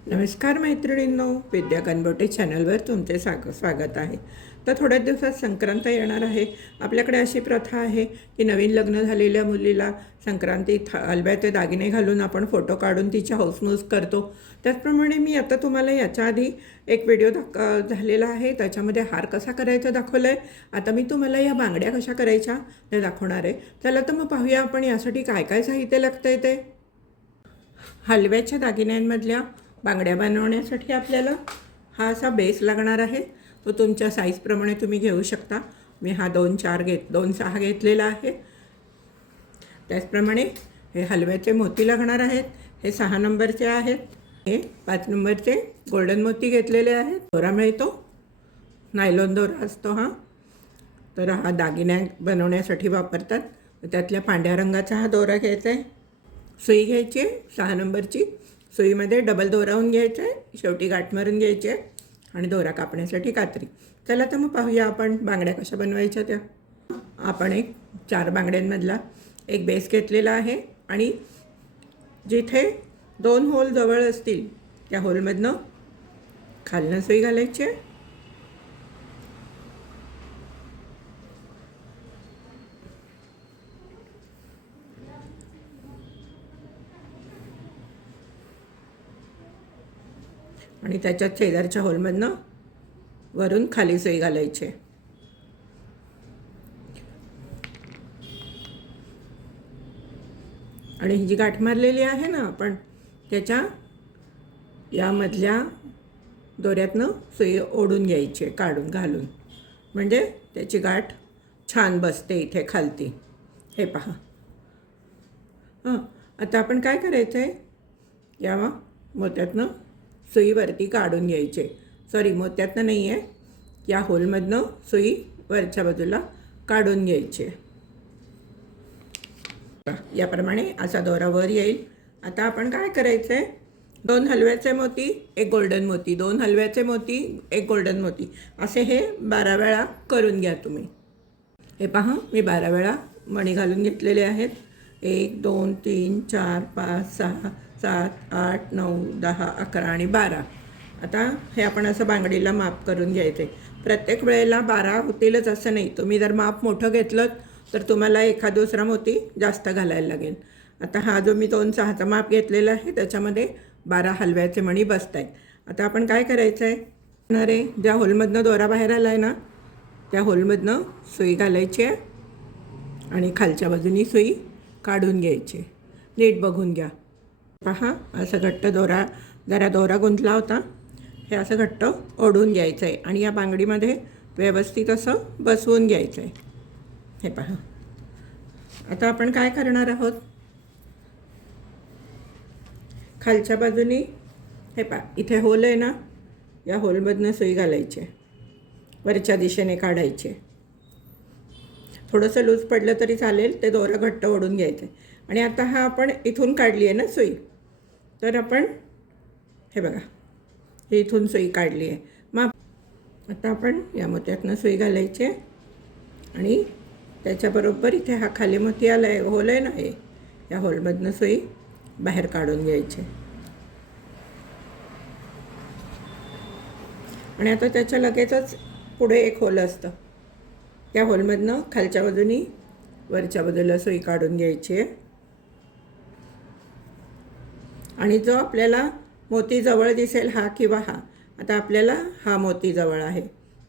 नमस्कार मैत्रिणींनो, विद्या कनबोटे चॅनलवर तुमचे स्वागत आहे. तर थोड्याच दिवसात संक्रांत येणार आहे. आपल्याकडे अशी प्रथा आहे की नवीन लग्न झालेल्या मुलीला संक्रांतीत हलव्याचे दागिने घालून आपण फोटो काढून तिची हौसमौस करतो. त्याचप्रमाणे मी आता तुम्हाला याच्या आधी एक व्हिडिओ झालेला आहे, त्याच्यामध्ये हार कसा करायचा दाखवला आहे. आता मी तुम्हाला या बांगड्या कशा करायच्या ते दाखवणार आहे. चला तर मग पाहूया आपण यासाठी काय काय साहित्य लागतं आहे ते. हलव्याच्या दागिन्यांमधल्या बांगड्या बनवण्यासाठी आपल्याला हा असा बेस लागणार आहे. तो तुमच्या साईजप्रमाणे तुम्ही घेऊ शकता. मी हा 2-6 घेतलेला आहे. त्याचप्रमाणे हे हलव्याचे मोती लागणार आहेत. हे 6 नंबरचे आहेत. हे 5 नंबरचे गोल्डन मोती घेतलेले आहेत. दोरा मिळतो, नायलॉन दोरा असतो हा. तर हा दागिन्या बनवण्यासाठी वापरतात. त्यातल्या पांढऱ्या रंगाचा हा दोरा घ्यायचा आहे. सुई घ्यायची आहे 6 नंबरची. सुईमध्ये डबल दोरावून घ्यायचं आहे, शेवटी गाठ मारून घ्यायची आहे आणि दोरा कापण्यासाठी कात्री. चला तर मग पाहूया आपण बांगड्या कशा बनवायच्या त्या. आपण 4 बांगड्यांमधला एक बेस घेतलेला आहे आणि जिथे 2 होल जवळ असतील त्या होलमधनं खालनं सुई घालायची आहे. आणि त्याच्यात शेजारच्या होलमधनं वरून खाली सुई घालायची. आणि ही जी गाठ मारलेली आहे ना आपण, त्याच्या यामधल्या दोऱ्यातनं सुई ओढून घ्यायची काढून घालून, म्हणजे त्याची गाठ छान बसते इथे खालती. हे पहा. आता आपण काय करायचं आहे, या मोत्यातनं सुईवरती काढून घ्यायचे. सॉरी, मोत्यातनं नाही आहे, या होलमधनं सुई वरच्या बाजूला काढून घ्यायचे. याप्रमाणे असा दोरा वर येईल. आता आपण काय करायचं आहे, 2 हलव्याचे मोती, 1 गोल्डन मोती, 2 हलव्याचे मोती, 1 गोल्डन मोती, असे हे 12 वेळा करून घ्या तुम्ही. हे पहा, मी 12 वेळा मणी घालून घेतलेले आहेत. 1 2 3 4 5 6 7 8 9 10 11 आणि 12. आता हे आपण असं बांगडीला माप करून घ्यायचे. प्रत्येक वेळेला 12 होतीलच असं नाही. तुम्ही जर माप मोठं घेतलं तर तुम्हाला एखाद दुसरा मोती जास्त घालायला लागेल. आता हा जो मी 2-6चा माप घेतलेला आहे त्याच्यामध्ये 12 हलव्याचे मणी बसत आहेत. आता आपण काय करायचं आहे, ज्या होलमधनं दोरा बाहेर आला आहे ना, त्या होलमधनं सुई घालायची आहे आणि खालच्या बाजूनी सुई काढून घ्यायची. नीट बघून घ्या. पहा, असं घट्ट जरा दोरा गुंतला होता, हे असं घट्ट ओढून घ्यायचं आहे आणि या बांगडीमध्ये व्यवस्थित असं बसवून घ्यायचं आहे. हे पहा. आता आपण काय करणार आहोत, खालच्या बाजूनी हे पहा, इथे होल आहे ना, या होलमधनं सुई घालायची, वरच्या दिशेने काढायचे. थोडंसं लूज पडलं तरी चालेल, ते दोरा घट्ट ओढून घ्यायचं आहे. आणि आता हा आपण इथून काढली आहे ना सुई, तर आपण हे बघा, हे इथून सुई काढली आहे. मग आता आपण या मोत्यातनं सुई घालायची आणि त्याच्याबरोबर इथे हा खाली मोती आला आहे, होल आहे ना, हे या होलमधनं सुई बाहेर काढून घ्यायची. आणि आता त्याच्या लगेचच पुढे एक होल असतं, त्या होलमधनं खालच्या बाजूनी वरच्या बाजूला सुई काढून घ्यायची आहे. आणि जो आपल्याला मोती जवळ दिसेल, हा किंवा हा, आता आपल्याला हा मोती जवळ आहे,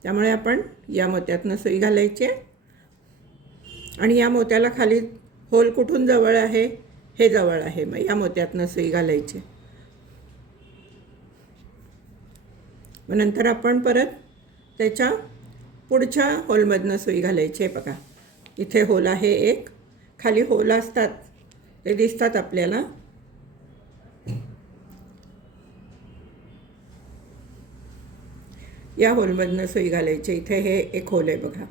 त्यामुळे आपण या मोत्यातनं सुई घालायची आणि या मोत्याला खाली होल कुठून जवळ आहे, हे जवळ आहे, मग या मोत्यातनं सुई घालायची. मग नंतर आपण परत त्याच्या पुढच्या होलमधनं सुई घालायची आहे. बघा, इथे होल आहे एक, खाली होल असतात ते दिसतात आपल्याला. या होलमधनं सुई घालायची. इथे हे एक होल आहे बघा,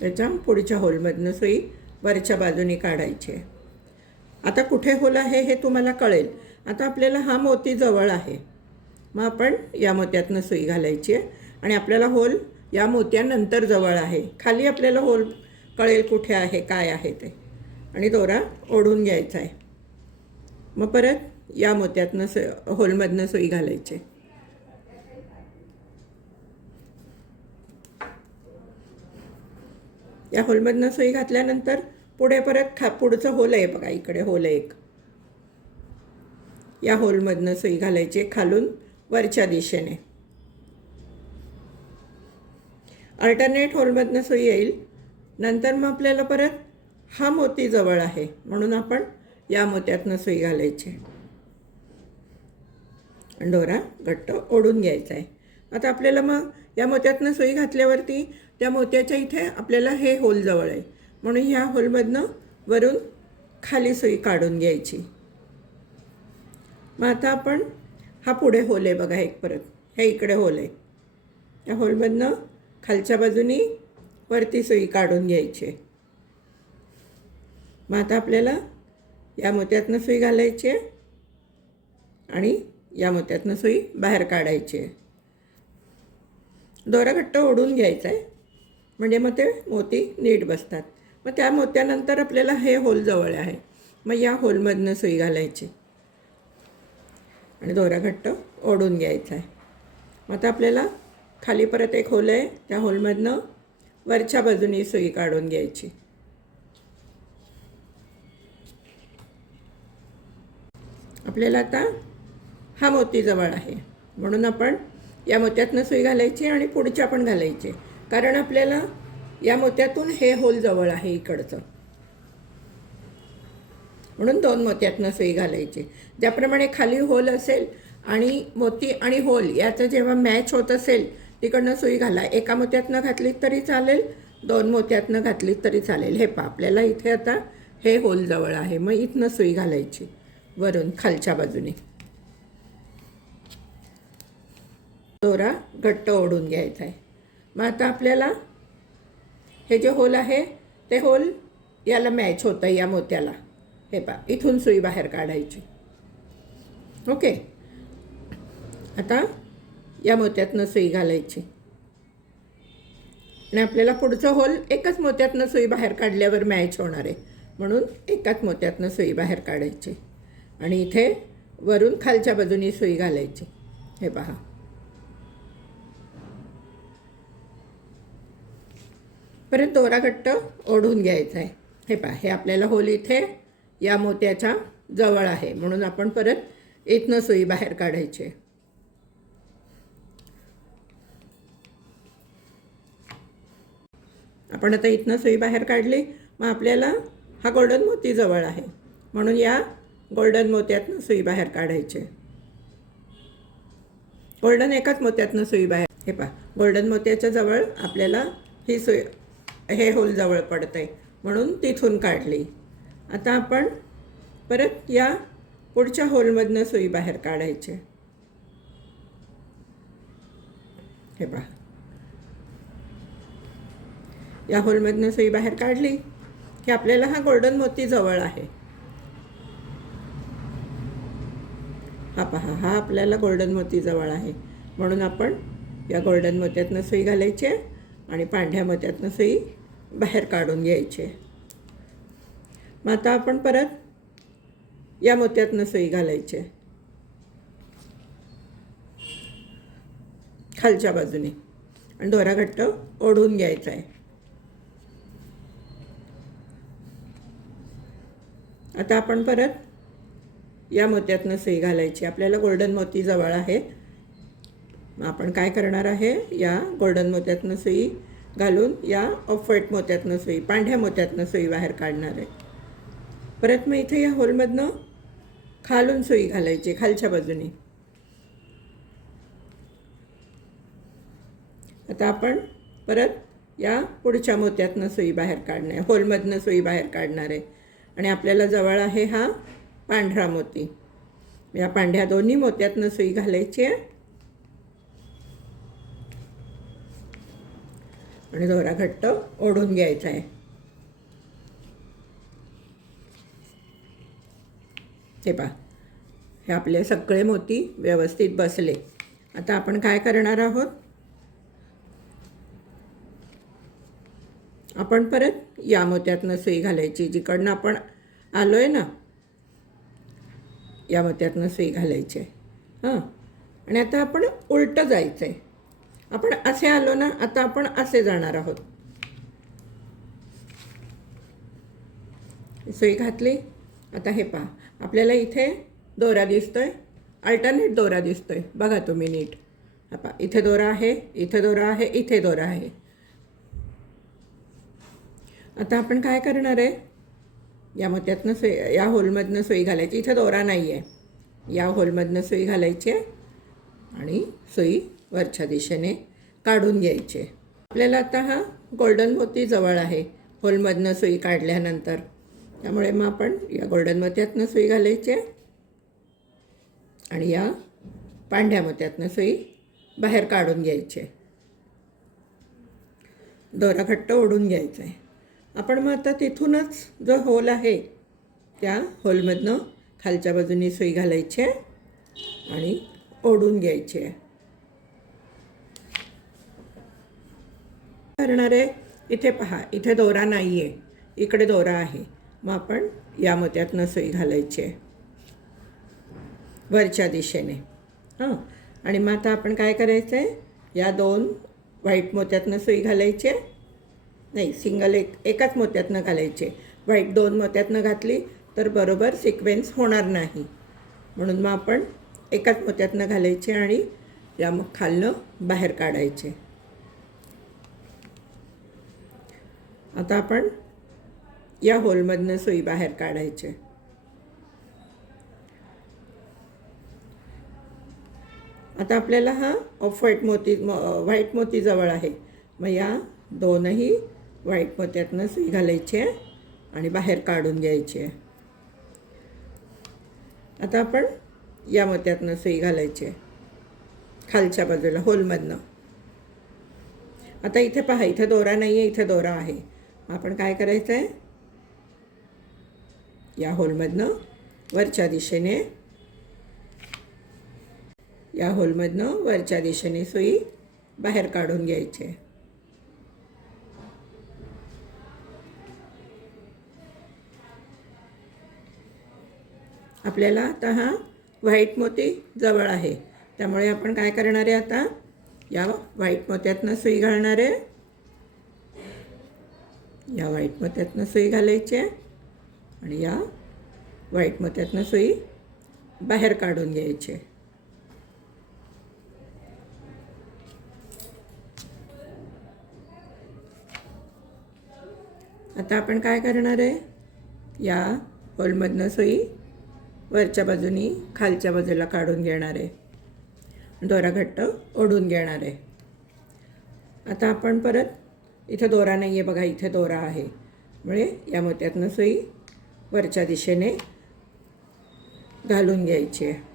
त्याच्या पुढच्या होलमधनं सुई वरच्या बाजूने काढायची आहे. आता कुठे होल आहे हे तुम्हाला कळेल. आता आपल्याला हा मोती जवळ आहे, मग आपण या मोत्यातनं सुई घालायची आहे आणि आपल्याला होल या मोत्यानंतर जवळ आहे. खाली आपल्याला होल कळेल कुठे आहे, काय आहे ते, आणि दोरा ओढून घ्यायचा आहे. मग परत या मोत्यातनं होलमधनं सुई घालायची. या होलमधनं सुई घातल्यानंतर पुढे परत पुढचं होल आहे बघा, इकडे होल आहे एक. या होलमधनं सुई घालायची खालून वरच्या दिशेने. अल्टरनेट होलमधनं सुई येईल. नंतर मग आपल्याला परत हा मोती जवळ आहे म्हणून आपण या मोत्यातनं सुई घालायची. दोरा घट्ट ओढून घ्यायचा आहे. आता आपल्याला मग या मोत्यातनं सुई घातल्यावरती त्या मोत्याच्या इथे आपल्याला हे होल जवळ आहे म्हणून ह्या होलमधनं वरून खाली सुई काढून घ्यायची. मग आता आपण हा पुढे होल आहे बघा एक, परत हे इकडे होल आहे. या होलमधनं खालच्या बाजूनी वरती सुई काढून घ्यायची. मग आता आपल्याला या मोत्यातनं सुई घालायची आहे आणि या मोत्यातनं सुई बाहेर काढायची आहे. दोरा घट्ट ओढून घ्यायचा आहे म्हणजे मग ते मोती नीट बसतात. मग त्या मोत्यानंतर आपल्याला हे होल जवळ आहे, मग या होलमधनं सुई घालायची आणि दोरा घट्ट ओढून घ्यायचा आहे. मग आता आपल्याला खाली परत एक होल आहे, त्या होलमधनं वरच्या बाजूनी सुई काढून घ्यायची. आपल्याला आता हा मोती जवळ आहे म्हणून आपण या मोत्यातनं सुई घालायची आणि पुढच्या पण घालायची, कारण आपल्याला या मोत्यातून हे होल जवळ आहे इकडचं, म्हणून 2 मोत्यातनं सुई घालायची. ज्याप्रमाणे खाली होल असेल आणि मोती आणि होल याचं जेव्हा मॅच होत असेल तिकडनं सुई घाला. एका मोत्यातनं घातलीत तरी चालेल, 2 मोत्यातनं घातलीत तरी चालेल. हे पहा, आपल्याला इथे आता हे होल जवळ आहे, मग इथनं सुई घालायची वरून खालच्या बाजूने. दोरा घट्ट ओढून घ्यायचा आहे. मग आता आपल्याला हे जे होल आहे ते होल याला मॅच होतं या मोत्याला. हे पहा, इथून सुई बाहेर काढायची. ओके, आता या मोत्यातनं सुई घालायची आणि आपल्याला पुढचं होल एकच मोत्यातनं सुई बाहेर काढल्यावर मॅच होणार आहे म्हणून एकाच मोत्यातनं सुई बाहेर काढायची आणि इथे वरून खालच्या बाजूनी सुई घालायची. हे पहा, परत दोरा घट्ट ओढून घ्यायचा आहे. हे पहा, हे आपल्याला होल इथे या मोत्याच्या जवळ आहे म्हणून आपण परत इथनं सुई बाहेर काढायची. आपण आता इथनं सुई बाहेर काढली. मग आपल्याला हा गोल्डन मोती जवळ आहे म्हणून या गोल्डन मोत्यातनं सुई बाहेर काढायची. गोल्डन एकाच मोत्यातनं सुई बाहेर. हे पहा, गोल्डन मोत्याच्या जवळ आपल्याला ही सुई, हे होल जवळ पडतंय म्हणून तिथून काढली. आता आपण परत या पुढच्या होलमधनं सुई बाहेर काढायची. हे पहा, या होलमधनं सुई बाहेर काढली की आपल्याला हा गोल्डन मोती जवळ आहे. हा पहा, हा आपल्याला गोल्डन मोती जवळ आहे म्हणून आपण या गोल्डन मोत्यातनं सुई घालायची आणि पांढऱ्या मोत्यातनं सुई बाहेर काढून घ्यायची. मग आता आपण परत या मोत्यातनं सुई घालायची खालच्या बाजूने आणि दोरा घट्ट ओढून घ्यायचा आहे. आता आपण परत या मोत्यातनं सुई घालायची. आपल्याला गोल्डन मोती जवळ आहे. मग आपण काय करणार आहे, या गोल्डन मोत्यातनं सुई घालून या ऑफ व्हाईट मोत्यातनं सुई, पांढऱ्या मोत्यातनं सुई बाहेर काढणार आहे. परत मग इथे या होलमधनं खालून सुई घालायची खालच्या बाजूने. आता आपण परत या पुढच्या मोत्यातनं सुई बाहेर काढणार आहे, होलमधनं सुई बाहेर काढणार आहे आणि आपल्याला जवळ आहे हा पांढरा मोती. या पांढऱ्या दोन्ही मोत्यातनं सुई घालायची आहे आणि दोरा घट्ट ओढून घ्यायचा आहे. हे पहा, हे आपले सगळे मोती व्यवस्थित बसले. आता आपण काय करणार आहोत, आपण परत या मोत्यातनं सुई घालायची जिकडनं आपण आलोय ना या मोत्यातनं सुई घालायची आहे. हां, आणि आता आपण उलटं जायचं आहे. आपण असे आलो ना, आता आपण असे जाणार आहोत. सुई घातली. आता हे पहा, आपल्याला इथे दोरा दिसतोय, अल्टरनेट दोरा दिसतोय. बघा तुम्ही नीट. हा पहा, इथे दोरा आहे, इथे दोरा आहे, इथे दोरा आहे. आता आपण काय करणार आहे, या मोत्यातनं सुई, या होलमधनं सुई घालायची. इथे दोरा नाही आहे, या होलमधनं सुई घालायची आहे आणि सुई वरच्या दिशेने काढून घ्यायची. आपल्याला आता हा गोल्डन मोती जवळ आहे होलमधनं सुई काढल्यानंतर, त्यामुळे मग आपण या गोल्डन मोत्यातनं सुई घालायची आणि या पांढऱ्या मोत्यातनं सुई बाहेर काढून घ्यायची. दोरा घट्ट ओढून घ्यायचा आहे. आपण मग आता तिथूनच जो होल आहे त्या होलमधनं खालच्या बाजूने सुई घालायची आहे आणि ओढून घ्यायची आहे. करणार आहे, इथे पहा, इथे दोरा नाही आहे, इकडे दोरा आहे. मग आपण या मोत्यातनं सुई घालायची आहे वरच्या दिशेने. हां, आणि मग आता आपण काय करायचं आहे, या 2 व्हाईट मोत्यातनं सुई घालायची आहे. नाही, सिंगल एकाच मोत्यातनं घालायचे. व्हाईट 2 मोत्यातनं घातली तर बरोबर सिक्वेन्स होणार नाही, म्हणून मग आपण एकाच मोत्यातनं घालायचे आणि या मग खालनं बाहेर काढायचे. आता आपण या होलमधनं सुई बाहेर काढायचे. आता आपल्याला हा ऑफ व्हाईट मोती जवळ आहे. मग या 2ही व्हाईट मोत्यातनं सुई घालायची आहे आणि बाहेर काढून घ्यायची आहे. आता आपण या मोत्यातनं सुई घालायची आहे खालच्या बाजूला होलमधनं. आता इथे पहा, इथे दोरा नाही आहे, इथे दोरा आहे. आपण काय करायचं आहे, या होलमधनं वरच्या दिशेने, या होलमधनं वरच्या दिशेने सुई बाहेर काढून घ्यायची. आपल्याला आता हा व्हाईट मोती जवळ आहे, त्यामुळे आपण काय करणार आहे, आता या व्हाईट मोत्यातनं सुई घालणार आहे. या व्हाईट मोत्यातनं सुई घालायची आहे आणि या व्हाईट मोत्यातनं सुई बाहेर काढून घ्यायची. आता आपण काय करणार आहे, या होलमधनं सुई वरच्या बाजूनी खालच्या बाजूला काढून घेणार आहे, दोरा घट्ट ओढून घेणार आहे. आता आपण परत, इथे दोरा नाही आहे बघा, इथे दोरा आहे, म्हणजे या मोत्यातनं सुई वरच्या दिशेने घालून घ्यायची आहे.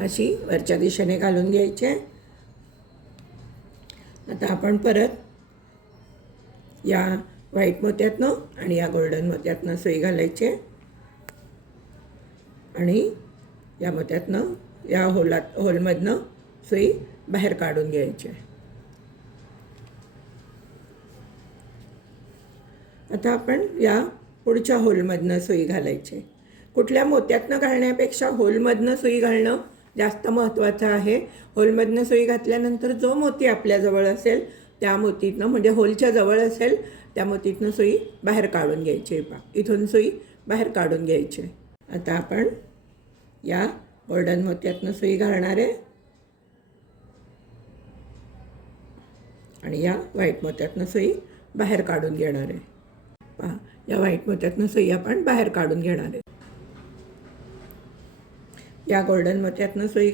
अशी वरच्या दिशेने घालून घ्यायची आहे. आता आपण परत या व्हाईट मोत्यातनं आणि या गोल्डन मोत्यातनं सुई घालायची आणि या मोत्यातनं, या होलमधनं सुई बाहेर काढून घ्यायची. आता आपण या पुढच्या होलमधनं सुई घालायची. कुठल्या मोत्यातनं घालण्यापेक्षा होलमधनं सुई घालणं जास्त महत्त्वाचं आहे. होलमधनं सुई घातल्यानंतर जो मोती आपल्याजवळ असेल त्या मोतीतनं, म्हणजे होलच्या जवळ असेल त्या मोतीतनं सुई बाहेर काढून घ्यायची. इथून सुई बाहेर काढून घ्यायची. आता आपण या गोल्डन मोत्यातनं सुई घालणार आहे आणि या व्हाईट मोत्यातनं सुई बाहेर काढून घेणार आहे. पहा, या व्हाईट मोत्यातनं सुई आपण बाहेर काढून घेणार आहे. या गोल्डन मोत्यातनं सुई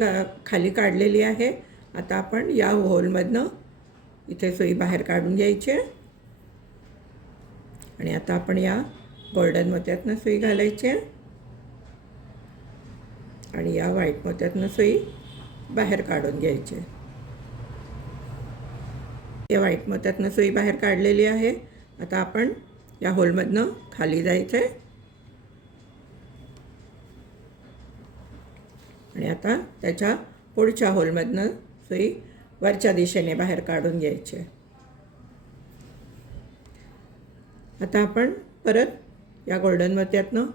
खाली काढलेली आहे. आता आपण या होलमधनं इथे सुई बाहेर काढून घ्यायची आणि आता आपण या गोल्डन मोत्यातनं सुई घालायची आणि या व्हाईट मोत्यातनं सुई बाहेर काढून घ्यायची. या व्हाईट मोत्यातनं सुई बाहेर काढलेली आहे. आता आपण या होलमधनं खाली जायचं आहे आणि आता त्याच्या पुढच्या होलमधनं सुई वरच्या दिशेने बाहेर काढून घ्यायची. आता आपण परत या गोल्डन मोत्यातनं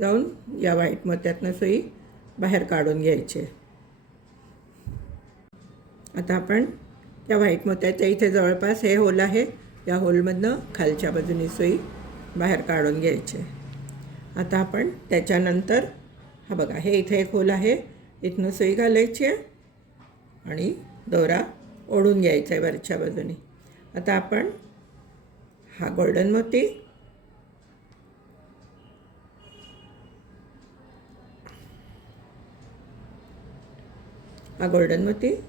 जाऊन या व्हाईट मोत्यातनं सुई बाहेर काढून घ्यायची. आता आपण या व्हाईट मोत्याच्या इथे जवळपास हे होल आहे, या होलमधनं खालच्या बाजूने सुई बाहेर काढून घ्यायची. आता आपण त्याच्यानंतर हा बघा, हे इथे एक होल आहे, इथनं सुई घालायची आहे आणि दोरा ओढून घ्यायचा आहे वरच्या बाजूने. आता आपण हा गोल्डन मोती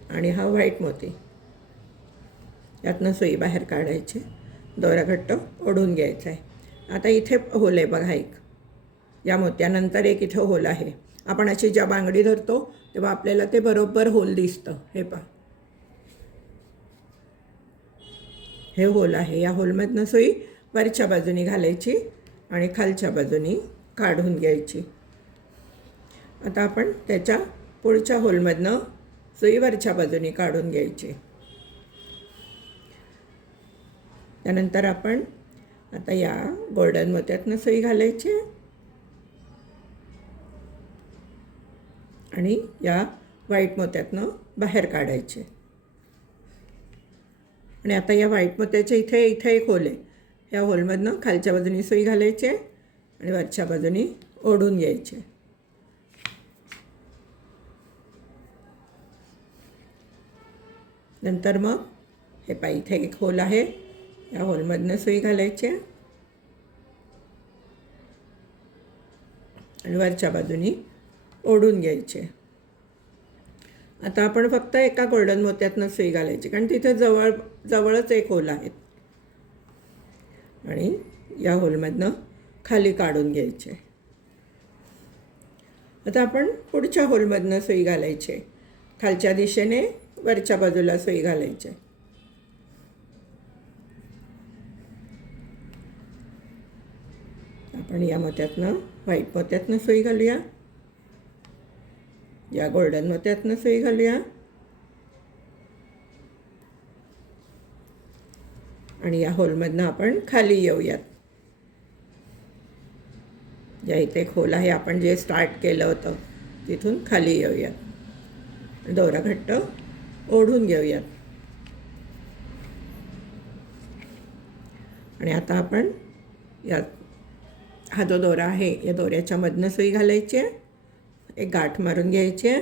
आणि हा व्हाईट मोती यातनं सुई बाहेर काढायची, दोरा घट्ट ओढून घ्यायचा आहे. आता इथे होल आहे बघा, एक या मोत्यानंतर एक इथे होल आहे. आपण अशी ज्या बांगडी धरतो तेव्हा आपल्याला ते बरोबर होल दिसतं. हे पहा, हे होल आहे. या होलमधनं सुई वरच्या बाजूनी घालायची आणि खालच्या बाजूनी काढून घ्यायची. आता आपण त्याच्या पुढच्या होलमधनं सुई वरच्या बाजूनी काढून घ्यायची. त्यानंतर आपण आता या गोल्डन मोत्यातनं सुई घालायची आणि या व्हाईट मोत्यातनं बाहेर काढायचे. आणि आता या व्हाईट मोत्याच्या इथे एक होल आहे, या होलमधनं खालच्या बाजूनी सुई घालायची आणि वरच्या बाजूनी ओढून घ्यायचे. नंतर मग हे पहा, इथे एक होल आहे, या होलमधनं सुई घालायची आणि वरच्या बाजूनी ओढून घ्यायचे. आता आपण फक्त एका गोल्डन मोत्यातनं सुई घालायची, कारण तिथे जवळच एक होल आहे आणि या होलमधनं खाली काढून घ्यायचे. आता आपण पुढच्या होलमधनं सुई घालायची, खालच्या दिशेने वरच्या बाजूला सुई घालायची. आपण या मोत्यातनं व्हाईट मोत्यातनं सुई घालूया, या गोल्डन मोत्यातनं सुई घालूया आणि या होलमधनं आपण खाली येऊयात. या इथे एक होल आहे, आपण जे स्टार्ट केलं होतं तिथून खाली येऊयात, दोरा घट्ट ओढून घेऊयात. आणि आता आपण या हा जो दोरा आहे या दोऱ्याच्या मधनं सुई घालायची आहे, एक गाठ मारून घ्यायची आहे.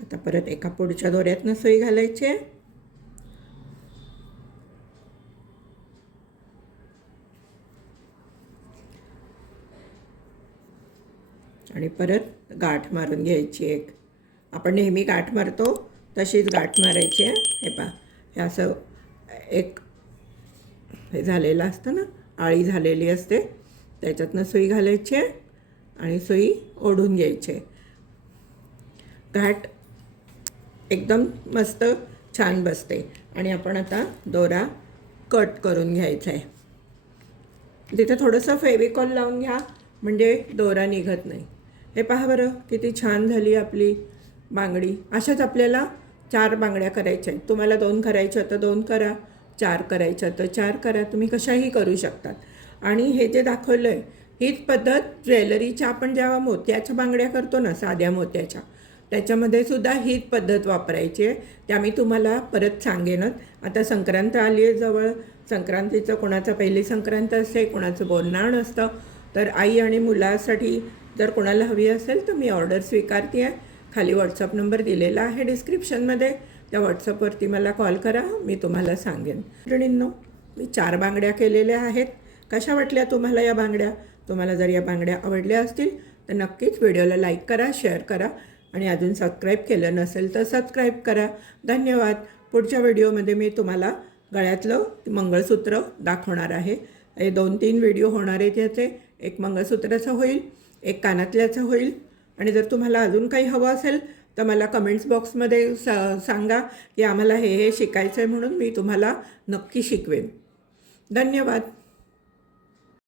आता परत एका पुढच्या दोऱ्यातनं सुई घालायची आहे आणि परत गाठ मारून घ्यायची एक. आपण नेहमी गाठ मारतो तशीच गाठ मारायची आहे. हे पहा, हे असं एक हे झालेलं असतं ना, आळी झालेली असते, त्याच्यातनं सुई घालायची आहे आणि सुई ओढून घ्यायची आहे. घाट एकदम मस्त छान बसते. आणि आपण आता दोरा कट करून घ्यायचा आहे. तिथे थोडंसं फेविकॉल लावून घ्या, म्हणजे दोरा निघत नाही. हे पहा बरं, किती छान झाली आपली बांगडी. अशाच आपल्याला 4 बांगड्या करायच्या आहेत. तुम्हाला 2 करायच्या तर 2 करा, 4 करायच्या तर 4 करा, तुम्ही कशाही करू शकतात. आणि हे जे दाखवलं आहे हीच पद्धत ज्वेलरीच्या आपण जेव्हा मोत्याच्या बांगड्या करतो ना, साध्या मोत्याच्या, त्याच्यामध्ये सुद्धा हीच पद्धत वापरायची आहे. त्या मी तुम्हाला परत सांगेनच. आता संक्रांत आली आहे जवळ. संक्रांतीचं कोणाचं पहिली संक्रांत असते, कोणाचं बोलणार नसतं. तर आई आणि मुलासाठी जर कोणाला हवी असेल तर मी ऑर्डर स्वीकारते आहे. खाली व्हॉट्सअप नंबर दिलेला आहे डिस्क्रिप्शनमध्ये, त्या व्हॉट्सअपवरती मला कॉल करा, मी तुम्हाला सांगेन. मैत्रिणींनो, मी 4 बांगड्या केलेल्या आहेत. कशा वाटल्या तुम्हाला या बांगड्या? तुम्हाला जर या बांगड्या आवडल्या असतील तर नक्कीच व्हिडिओला लाईक करा, शेअर करा आणि अजून सबस्क्राईब केलं नसेल तर सबस्क्राईब करा. धन्यवाद. पुढच्या व्हिडिओमध्ये मी तुम्हाला गळ्यातलं मंगळसूत्र दाखवणार आहे. हे 2-3 व्हिडिओ होणार आहेत याचे. एक मंगळसूत्राचं होईल, एक कानातल्याचं होईल. आणि जर तुम्हाला अजून काही हवं असेल तर मला कमेंट्स बॉक्समध्ये सांगा की आम्हाला हे शिकायचं आहे, म्हणून मी तुम्हाला नक्की शिकवेन. धन्यवाद.